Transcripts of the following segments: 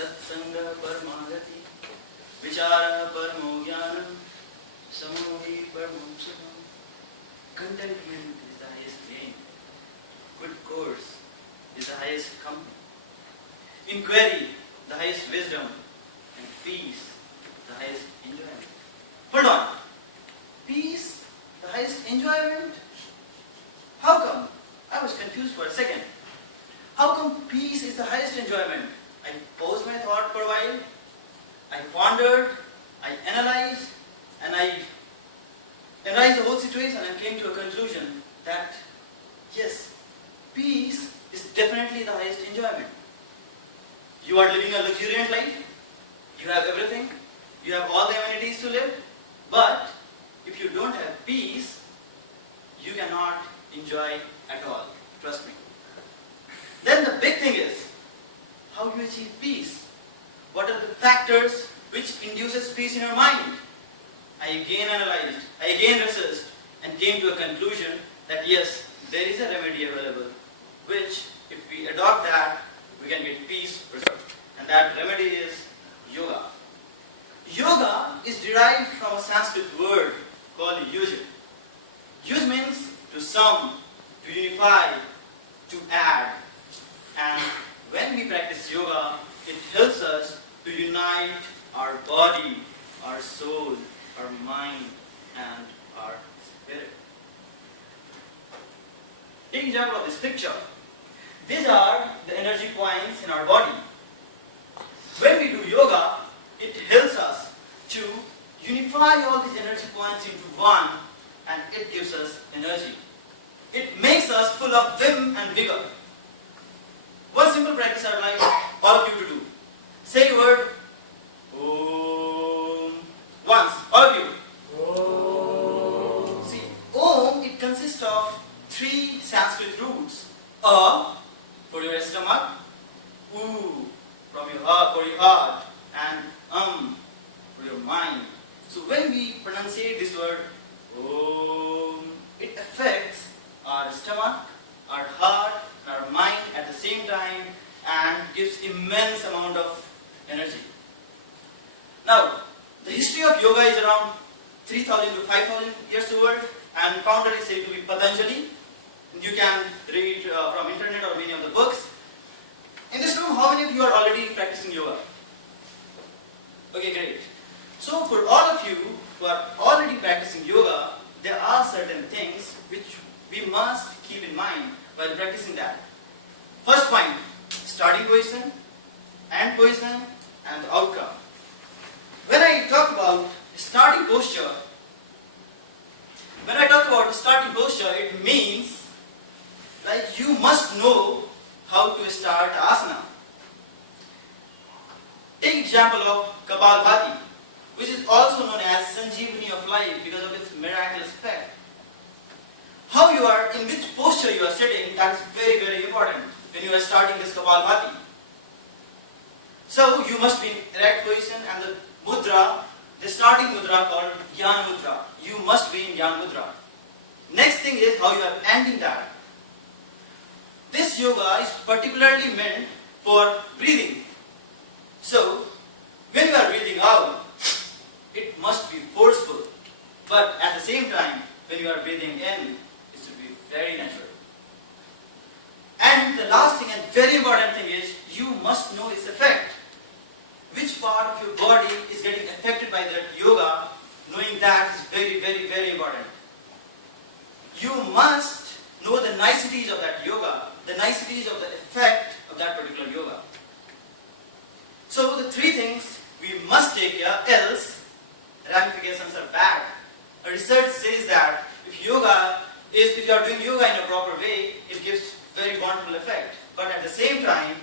Satsanga Parmagati Vichara Parmo Jnanam Samohi Parmo Sukam. Contentment is the highest gain. Good course is the highest company. Inquiry, the highest wisdom. And peace, the highest enjoyment. Hold on. Peace, the highest enjoyment? How come? I was confused for a second. How come peace is the highest enjoyment? I paused my thought for a while. I pondered, I analyzed, and I analyzed the whole situation and came to a conclusion that yes, peace is definitely the highest enjoyment. You are living a luxuriant life, you have everything, you have all the amenities to live, but if you don't have peace, you cannot enjoy at all. Trust me. Then the big thing is, how do you achieve peace? What are the factors which induces peace in your mind? I again analyzed, I again researched, and came to a conclusion that yes, there is a remedy available, which if we adopt that, we can get peace result. And that remedy is yoga. Yoga is derived from a Sanskrit word called yuj. Yuj means to sum, to unify, to add. And when we practice yoga, it helps us to unite our body, our soul, our mind, and our spirit. Take example of this picture. These are the energy points in our body. When we do yoga, it helps us to unify all these energy points into one, and it gives us energy. It makes us full of vim and vigor. One simple practice I would like all of you to do. Say the word Om once. All of you. Om. See, Om, it consists of three Sanskrit roots. A for your stomach, U from your heart, for your heart, and for your mind. So when we pronunciate this word Om, it affects our stomach, our heart, our mind at the same time, and gives immense amount of energy. Now, the history of yoga is around 3,000 to 5,000 years old, and founder is said to be Patanjali. You can read from internet or many of the books. In this room, how many of you are already practicing yoga? Okay, great. So for all of you who are already practicing yoga, there are certain things which we must keep in mind while practicing that. First point, starting position, end position, and the outcome. When I talk about starting posture, it means like you must know how to start asana. Take example of Kapalbhati, which is also known as Sanjeevani of life because of its miraculous effect. How you are, in which posture you are sitting, that is very, very important when you are starting this Kapalbhati. So you must be in erect position, and the mudra, the starting mudra called Jnana Mudra. You must be in Jnana Mudra. Next thing is how you are ending that. This yoga is particularly meant for breathing. So when you are breathing out, it must be forceful. But at the same time, when you are breathing in, it should be very natural. And the last thing and very important thing is, you must know its effect. Which part of your body is getting affected by that yoga, knowing that is very, very, very important. You must know the niceties of that yoga, the niceties of the effect of that particular yoga. So the three things we must take care, else ramifications are bad. A research says that if you are doing yoga in a proper way, it gives very wonderful effect. But at the same time,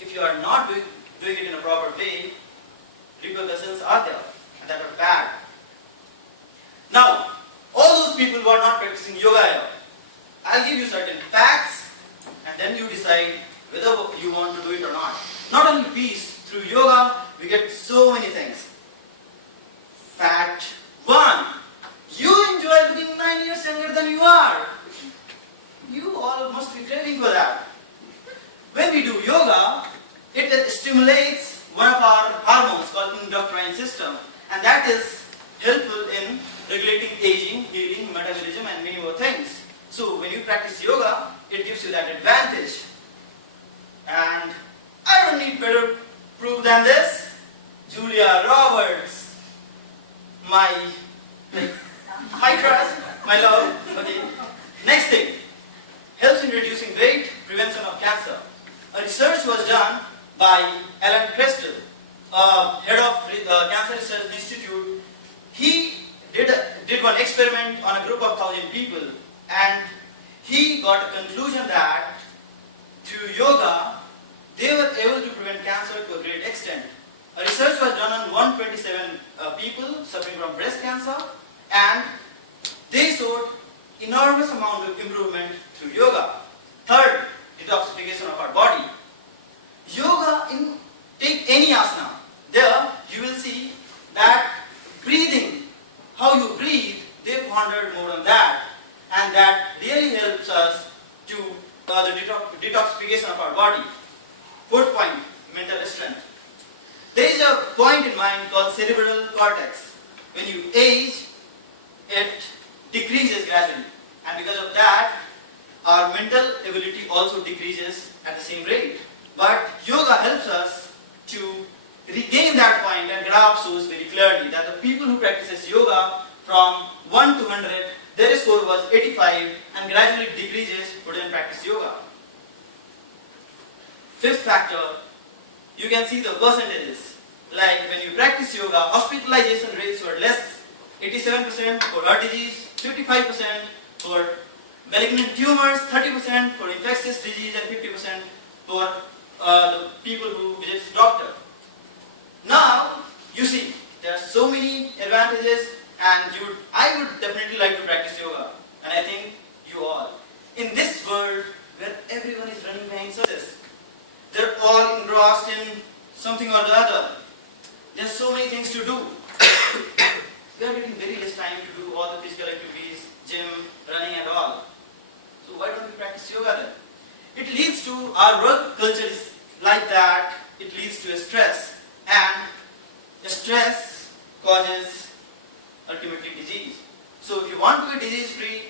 if you are not doing it in a proper way, repercussions are there, and that are bad. Now, all those people who are not practicing yoga, I'll give you certain facts, and then you decide whether you want to do it or not. Not only peace, through yoga, we get so many things. Fact 1. You enjoy looking 9 years younger than you are. You all must be craving for that. When we do yoga, it stimulates one of our hormones called endocrine system, and that is helpful in regulating aging, healing, metabolism, and many more things. So when you practice yoga, it gives you that advantage. And I don't need better proof than this. Julia Roberts, my crush, my love. Okay. Next thing, helps in reducing weight, prevention of cancer. A research was done by Alan Crestel, head of Cancer Research Institute. He did one experiment on a group of 1,000 people, and he got a conclusion that through yoga, they were able to prevent cancer to a great extent. A research was done on 127 people suffering from breast cancer, and they showed enormous amount of improvement through yoga. Third, detoxification of our body. Yoga, take any asana, there you will see that breathing, how you breathe, they pondered more on that, and that really helps us to the detoxification of our body. Fourth point, mental strength. There is a point in mind called cerebral cortex. When you age, it decreases gradually, and because of that, our mental ability also decreases at the same rate. But yoga helps us to regain that point and grasp those very clearly, that the people who practices yoga from 1 to 100, their score was 85 and gradually decreases who didn't practice yoga. Fifth factor, you can see the percentages. Like when you practice yoga, hospitalization rates were less. 87% for heart disease, 55% for malignant tumors, 30% for infectious disease, and 50% for the people who visit doctor. Now, you see, there are so many advantages, and I would definitely like to practice yoga, and I think you all. In this world where everyone is running behind success, they're all engrossed in something or the other. There's so many things to do. We are getting very less time to do all the physical activities, gym, running and all. So why don't we practice yoga then? It leads to, our work culture is like that, it leads to a stress, and stress causes ultimately disease. So if you want to be disease free,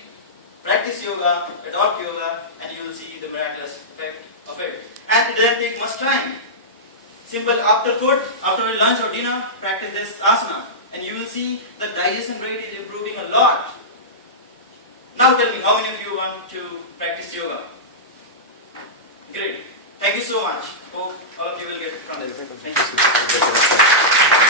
practice yoga, adopt yoga, and you will see the miraculous effect of it. And it doesn't take much time. Simple, after food, after lunch or dinner, practice this asana, and you will see the digestion rate is improving a lot. Now tell me, how many of you want to practice yoga? Great. Thank you so much. Hope all of you will get it from this. Thank you.